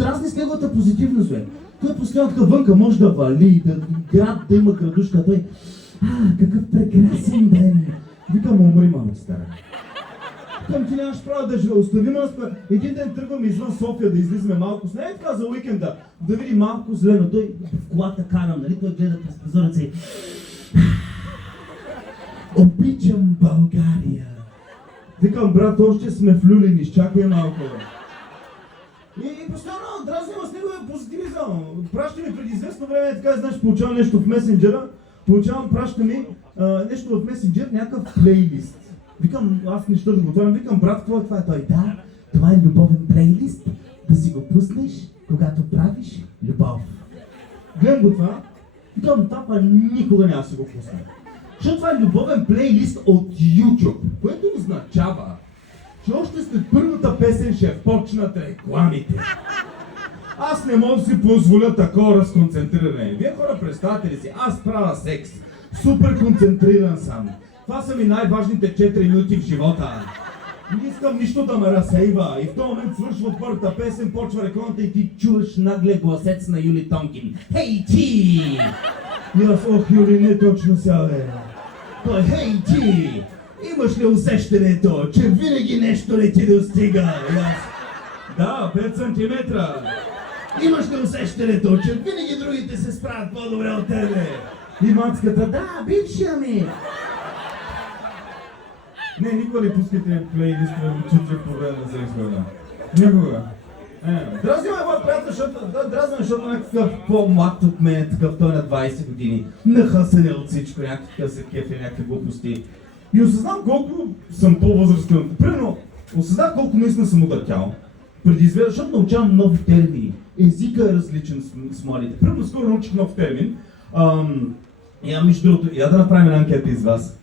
дразни с неговата позитивност, бе. Той постоянно така вънка може да вали, град да има градушка, той... какъв прекрасен ден! Викам, умри, малко стара. Викам, ти нямаш право да живе, остави нас, един ден тръгваме извън София да излизаме малко с нея, така за уикенда, да види малко зелено. Той в колата карам, нали, той гледа през прозореца и... Обичам България. Викам, брат, още сме в Люлин, изчакай малко. И постоянно дразня с неговия позитивизъм. Праща ми преди известно време, така знаеш, получавам нещо в месенджера, праща ми нещо в месенджер, някакъв плейлист. Викам, аз нищо да го отворям, викам, брат, какво е това? Той, да, това е любовен плейлист, да си го пуснеш, когато правиш любов. Гледам го това, викам, това никога няма да си го пусна. Защото това е любовен плейлист от YouTube, което означава, че още след първата песен ще почнат рекламите. Аз не мога да си позволя такова разконцентриране. Вие хора, представете ли си, аз правя секс, супер концентриран съм. Това са ми най-важните 4 минути в живота. Не искам нищо да ме разсейва. И в този момент свършва първата песен, почва рекламата и ти чуваш нагле гласец на Юли Тонкин. Хей ти! И аз, ох, Юли, не точно сега, бе. Той, хей ти! Имаш ли усещането, че винаги нещо не ти достига? И аз, да, 5 сантиметра. Имаш ли усещането, че винаги другите се справят по-добре от тебе? И мацката, да, бившия ми. Не, никога не пускайте плейлистове в чуче по време на секс-года. Никога. Дразни ме моят приятел, защото някакъв по-млад от мен, такъв той на 20 години. Нахъсане от всичко, някакъв се кефи, някакви глупости. И осъзнам колко съм по-възрастен. Примерно, осъзнах колко наистина съм удъртял. Преди изведа, защото научавам нови термини. Езика е различен с младите. Примерно, скоро научих нов термин. Между другото, я да направим една анкета из вас.